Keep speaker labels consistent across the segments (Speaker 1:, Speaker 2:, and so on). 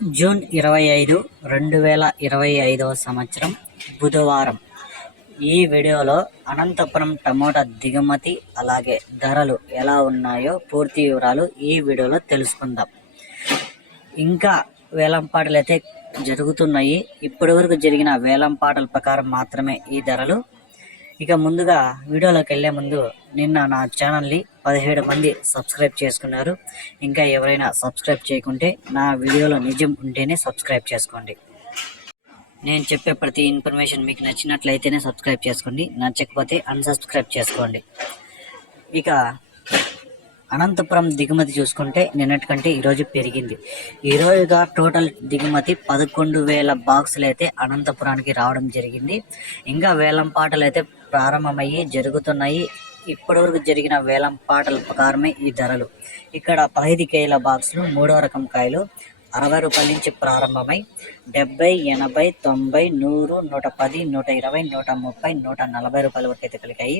Speaker 1: June ఇరవై ఐదు రెండు వేల ఇరవై ఐదవ సంవత్సరం బుధవారం. ఈ వీడియోలో అనంతపురం టమోటా దిగుమతి అలాగే ధరలు ఎలా ఉన్నాయో పూర్తి వివరాలు ఈ వీడియోలో తెలుసుకుందాం. ఇంకా వేలంపాటలు అయితే జరుగుతున్నాయి. ఇప్పటి వరకు జరిగిన వేలంపాటల ప్రకారం మాత్రమే ఈ ధరలు ఇక ముందుగా వీడియోలోకి వెళ్ళే ముందు నిన్న నా ఛానల్ని పదిహేడు మంది సబ్స్క్రైబ్ చేసుకున్నారు. ఇంకా ఎవరైనా సబ్స్క్రైబ్ చేయకుంటే నా వీడియోలో నిజం ఉంటేనే సబ్స్క్రైబ్ చేసుకోండి. నేను చెప్పే ప్రతి ఇన్ఫర్మేషన్ మీకు నచ్చినట్లయితేనే సబ్స్క్రైబ్ చేసుకోండి. నచ్చకపోతే అన్సబ్స్క్రైబ్ చేసుకోండి. ఇక అనంతపురం దిగుమతి చూసుకుంటే నిన్నటి కంటే ఈరోజు పెరిగింది. ఈరోజుగా టోటల్ దిగుమతి పదకొండు వేల బాక్సులు అయితే అనంతపురానికి రావడం జరిగింది. ఇంకా వేలం పాటలు అయితే ప్రారంభమయ్యి జరుగుతున్నాయి. ఇప్పటివరకు జరిగిన వేలం పాటల ప్రకారమే ఈ ధరలు. ఇక్కడ పదహైదు కేల బాక్సులు మూడో రకం కాయలు అరవై రూపాయల నుంచి ప్రారంభమై డెబ్బై ఎనభై తొంభై నూరు నూట పది నూట ఇరవై నూట ముప్పై నూట నలభై రూపాయల వరకు అయితే పలికాయి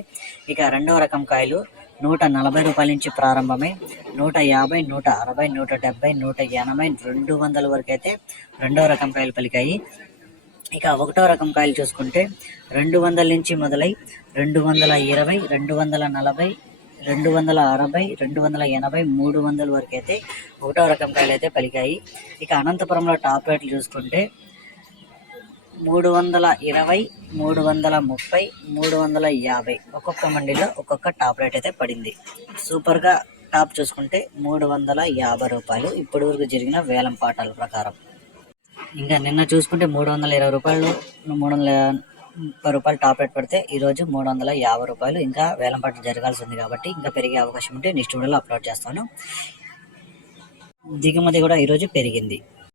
Speaker 1: ఇక రెండవ రకం కాయలు నూట నలభై రూపాయల నుంచి ప్రారంభమై నూట యాభై నూట అరవై నూట డెబ్బై నూట ఎనభై రెండు వందల వరకు అయితే రెండవ రకం కాయలు పలికాయి. ఇక ఒకటో రకం కాయలు చూసుకుంటే రెండు వందల నుంచి మొదలై రెండు వందల ఇరవై రెండు వందల నలభై రెండు వందల అరవై రెండు వందల ఎనభై మూడు వందల వరకు అయితే ఒకటో రకం కాయలు అయితే పలికాయి. ఇక అనంతపురంలో టాప్ రేట్లు చూసుకుంటే మూడు వందల ఇరవై మూడు వందల ముప్పై మూడు వందల యాభై ఒక్కొక్క మండీలో ఒక్కొక్క టాప్ రేట్ అయితే పడింది. సూపర్గా టాప్ చూసుకుంటే మూడు వందల యాభై రూపాయలు ఇప్పటి వరకు జరిగిన వేలం పాటాల ప్రకారం. ఇంకా నిన్న చూసుకుంటే మూడు వందల ఇరవై రూపాయలు మూడు వందల ముప్పై రూపాయలు టాప్ రేట్ పడితే ఈరోజు మూడు వందల యాభై రూపాయలు ఇంకా వేలం పాట జరగాల్సి ఉంది కాబట్టి ఇంకా పెరిగే అవకాశం ఉంటే నెక్స్ట్ వీడియోలో అప్లోడ్ చేస్తాను. దిగుమతి కూడా ఈరోజు పెరిగింది.